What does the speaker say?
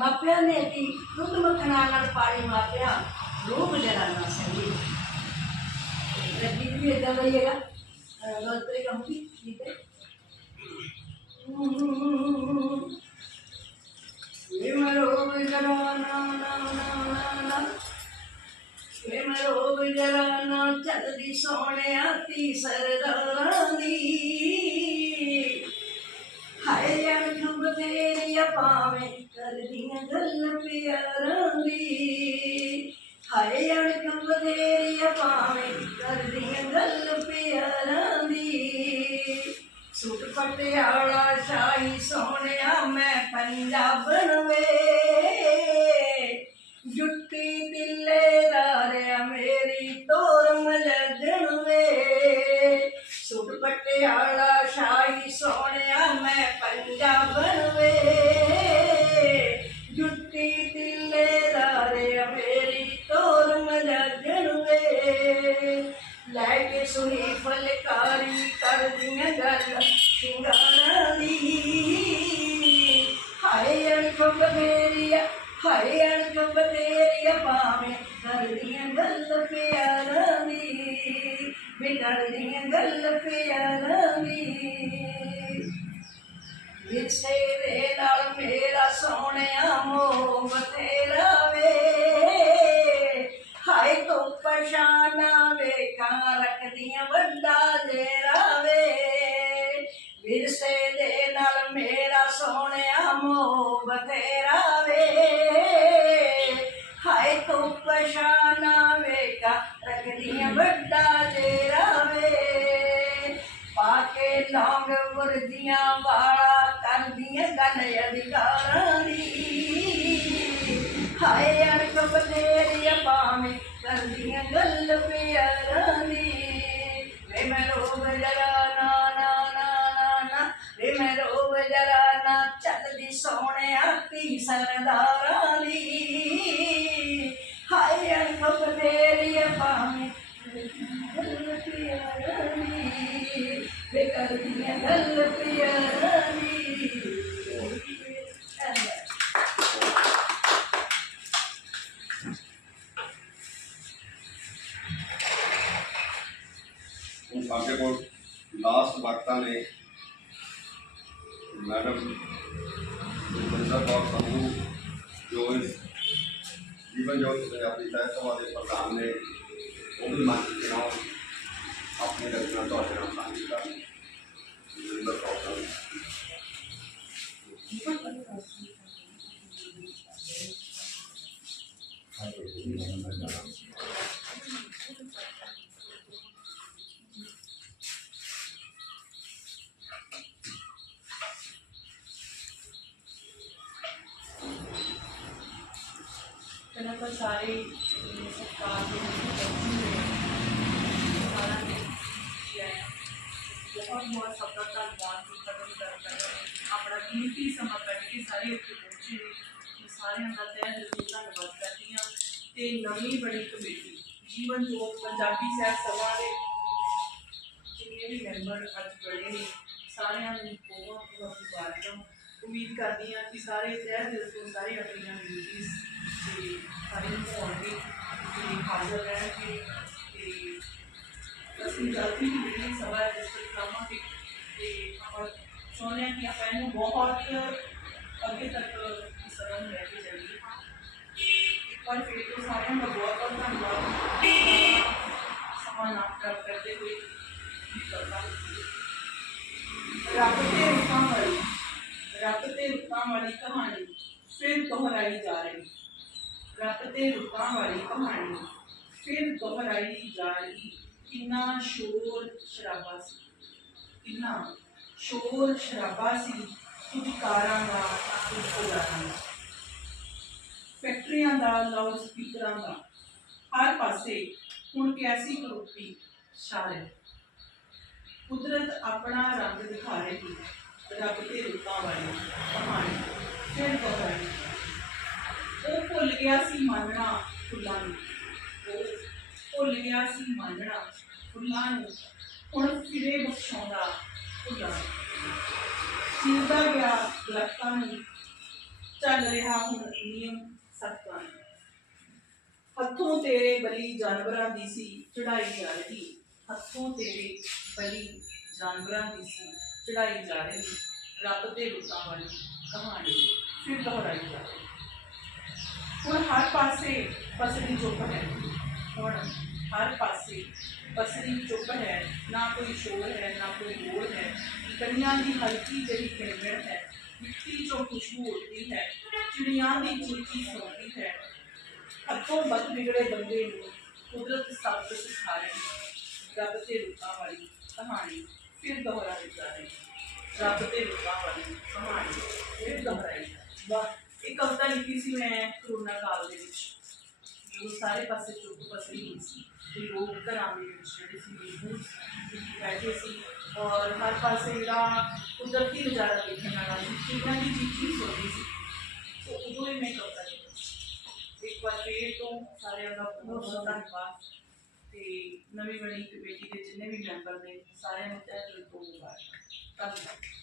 मापिया ने ಕಣಾಗಳ ಪಾಡಿ मखना ರೂಪ ಜನಾನ ಸರಿ दीदी एकदम रहिएगा गौतरी कंपनी ठीक है चलदी सोने आती सरदानी हाय अणुब तेरी अपां ਗੱਲ ਪਿਆਰਾਂ ਦੀ ਹਾਏ ਅਣਖੰਭ ਤੇਰੀਆਂ ਪਾਵੇਂ ਕਰਦੀਆਂ ਗੱਲ ਪਿਆਰਾਂ ਦੀ ਸੂਟ ਪਟਿਆਲਾ ਸ਼ਾਹੀ ਸੋਹਣਿਆ ਮੈਂ ਪੰਜਾਬਣ ਵੇ ਜੁੱਤੀ ਦਿੱਲੇ ਦਾਰਿਆ ਮੇਰੀ ਤੋਰ ਮਲਜਣ ਵੇ ਸੂਟ ਪਟਿਆਲਾ ਸ਼ਾਹੀ ਸੋਹਣਿਆ ਮੈਂ ਪੰਜਾਬਣ ਸੁਣੀ ਕਰਦੀਆਂ ਗੱਲ ਸ਼ਿੰਗਾਰਾਂ ਦੀ। ਹਾਏ ਅਣਖ ਬਥੇਰੀਆ ਹਾਏ ਅਣਖ ਬਥੇਰੀਆ ਪਾਵੇਂ ਕਰਦੀਆਂ ਗੱਲ ਪਿਆਰਾਂ ਦੀ, ਵੀ ਕਰਦੀਆਂ ਗੱਲ ਪਿਆਰਾਂ ਦੀ। ਇਸੇ ਦੇ ਨਾਲ ਮੇਰਾ ਸੋਹਣਿਆ ਮੋਹ ਬਥੇਰਾ बतेरा वे। हाय तो पशाना वे का रखनिया बड्डा तेरा वे। पाके लौंग मुर्दियाँ वाला कर दिया गन अधिकारा। दी हाय अड़क बतेरिया पावे कर दिया गल प्यारा दी ಸನದಾರಾಲಿ ಹಾಯಣ್ಣ ಪದೇರಿಯ ಬಾಮಿ ಪ್ರಿಯರಾಣಿ ಬೇಕಲ್ಪಿಯ ನಲ್ಲ ಪ್ರಿಯರಾಣಿ लास्ट वक्ता ने मैडम समूह जो इस जीवन ज्योति से अपनी तय समाधि प्रदान ने वो भी मान तरह का तो सारे सब काम सारा किया है। बहुत बहुत सबका धन्यवाद खत्म करता है। अपना कीमती समा कट के सारे उत्तर पहुँचे। ने सारे का तह दिल से धन्यवाद करती हाँ। तो नवी बड़ी कमेटी। जीवन जोत पंजाबी सैर सभा के जिन्हें भी मैंबर अज बड़े ने सारे बहुत बहुत मुबारक ਨੇ ਸਾਰਿਆਂ ਨੂੰ ਬਹੁਤ ਬਹੁਤ ਮੁਬਾਰਕਾਂ ਉਮੀਦ ਕਰਦੀ ਹਾਂ ਕਿ ਸਾਰੇ ਤਹਿ ਦਿਲ ਤੋਂ ਸਾਰੇ ਆਪਣੀਆਂ ਡਿਊਟੀਆਂ ਤੇ ਸਾਰੇ ਨਿਭਾਉਣਗੇ ਤੇ ਹਾਜ਼ਰ ਰਹਿਣਗੇ ਤੇ ਅਸੀਂ ਜਲਦੀ ਹੀ ਜਿਹੜੀ ਸਭਾ ਹੈ ਜਿਸ ਵਿੱਚ ਕਰਾਂਗੇ ਤੇ ਆਪਾਂ ਚਾਹੁੰਦੇ ਹਾਂ ਕਿ ਆਪਾਂ ਇਹਨੂੰ ਬਹੁਤ ਅੱਗੇ ਤੱਕ ਇਸ ਸਭਾ ਨੂੰ ਲੈ ਕੇ ਜਾਈਏ ਇੱਕ ਵਾਰ ਫਿਰ ਤੋਂ ਸਾਰਿਆਂ ਦਾ ਬਹੁਤ ਬਹੁਤ ਧੰਨਵਾਦ ਦੁਹਰਾਈ ਜਾ ਰਹੀ। ਰੱਬ ਤੇ ਰੁੱਤਾਂ ਵਾਲੀ ਕਹਾਣੀ। ਫਿਰ ਦੁਹਰਾਈ ਜਾ ਰਹੀ। ਕਿੰਨਾ ਸ਼ੋਰ ਸ਼ਰਾਬਾ ਸੀ। ਕਿੰਨਾ ਸ਼ੋਰ ਸ਼ਰਾਬਾ ਸੀ। ਕੁਝ ਦਾ ਕੁਝ ਦਾ ਫੈਕਟਰੀਆਂ ਦਾ ਲਾਊਡ ਸਪੀਕਰਾਂ ਦਾ। ਹਰ ਪਾਸੇ ਹੁਣ ਕੈਸੀ ਕਰੋਪੀ ਸ਼ਾਰੇ ਕੁਦਰਤ ਆਪਣਾ ਰੰਗ ਦਿਖਾ ਰਹੀ। ਰੱਬ ਤੇ ਰੁੱਤਾਂ ਵਾਲੀ ਕਹਾਣੀ। ਫਿਰ ਦੁਹਰਾਈ। ਭੁੱਲ ਗਿਆ ਸੀ ਮੰਨਣਾ ਫੁੱਲਾਂ ਨੂੰ। ਉਹ ਭੁੱਲ ਗਿਆ ਸੀ ਮੰਨਣਾ ਫੁੱਲਾਂ ਨੂੰ। ਹੁਣ ਫਿਰੇ ਬਖਸ਼ਾਉਂਦਾ ਫੁੱਲਾਂ ਨੂੰ। ਚੀਰਦਾ ਗਿਆ ਦਰਖਤਾਂ ਨੂੰ। ਚੱਲ ਰਿਹਾ ਹੁਣ ਨਿਯਮ ਸਤਕਾਂ ਹੱਥੋਂ ਤੇਰੇ ਬਲੀ ਜਾਨਵਰਾਂ ਦੀ ਸੀ ਚੜਾਈ ਜਾ ਰਹੀ। ਹੱਥੋਂ ਤੇਰੇ ਬਲੀ ਜਾਨਵਰਾਂ ਦੀ ਸੀ ਚੜਾਈ ਜਾ ਰਹੀ। ਰੱਬ ਦੇ ਰੁੱਤਾਂ ਵਾਲੀ ਕਹਾਣੀ ਫਿਰ ਦੁਹਰਾਈ ਜਾ ਰਹੀ। और हर पास से पसरी चुप है। और हर पास से पसरी चुप है। ना कोई शोर है, ना कोई रोड़ है। कनिया की हल्की जड़ी किणगण है। मिट्टी जो खुशबू होती है, चिड़िया की चीची सौंती है। हथों बद बिगड़े बंदे कुदरत सब कुछ सिखा रही रब से रुका वाली कहानी, फिर दोहराई जा रही। रब से रुका वाली कहानी, फिर दोहराई वाह। ਇਹ ਕਵਿਤਾ ਲਿਖੀ ਸੀ ਮੈਂ ਕਰੋਨਾ ਕਾਲ ਦੇ ਵਿੱਚ ਜਦੋਂ ਸਾਰੇ ਪਾਸੇ ਚੁੱਪ ਪਸਰੀ ਹੋਈ ਸੀ ਤੇ ਲੋਕ ਘਰਾਂ ਦੇ ਵਿੱਚ ਜਿਹੜੇ ਸੀ ਮਜਬੂਰ ਸੀ ਬੈਠੇ ਸੀ ਔਰ ਹਰ ਪਾਸੇ ਜਿਹੜਾ ਕੁਦਰਤੀ ਨਜ਼ਾਰਾ ਦੇਖਣ ਵਾਲਾ ਸੀ ਚੀਜ਼ਾਂ ਦੀ ਚੀਚੀ ਸੁਣਦੀ ਸੀ ਸੋ ਉਦੋਂ ਹੀ ਮੈਂ ਕਵਿਤਾ ਲਿਖੀ ਇੱਕ ਵਾਰ ਫੇਰ ਤੋਂ ਸਾਰਿਆਂ ਦਾ ਬਹੁਤ ਬਹੁਤ ਧੰਨਵਾਦ ਤੇ ਨਵੀਂ ਬਣੀ ਕਮੇਟੀ ਦੇ ਜਿੰਨੇ ਵੀ ਮੈਂਬਰ ਨੇ ਸਾਰਿਆਂ ਨੂੰ ਤਹਿ ਦਿਲੋਂ ਮੁਬਾਰਕ ਧੰਨਵਾਦ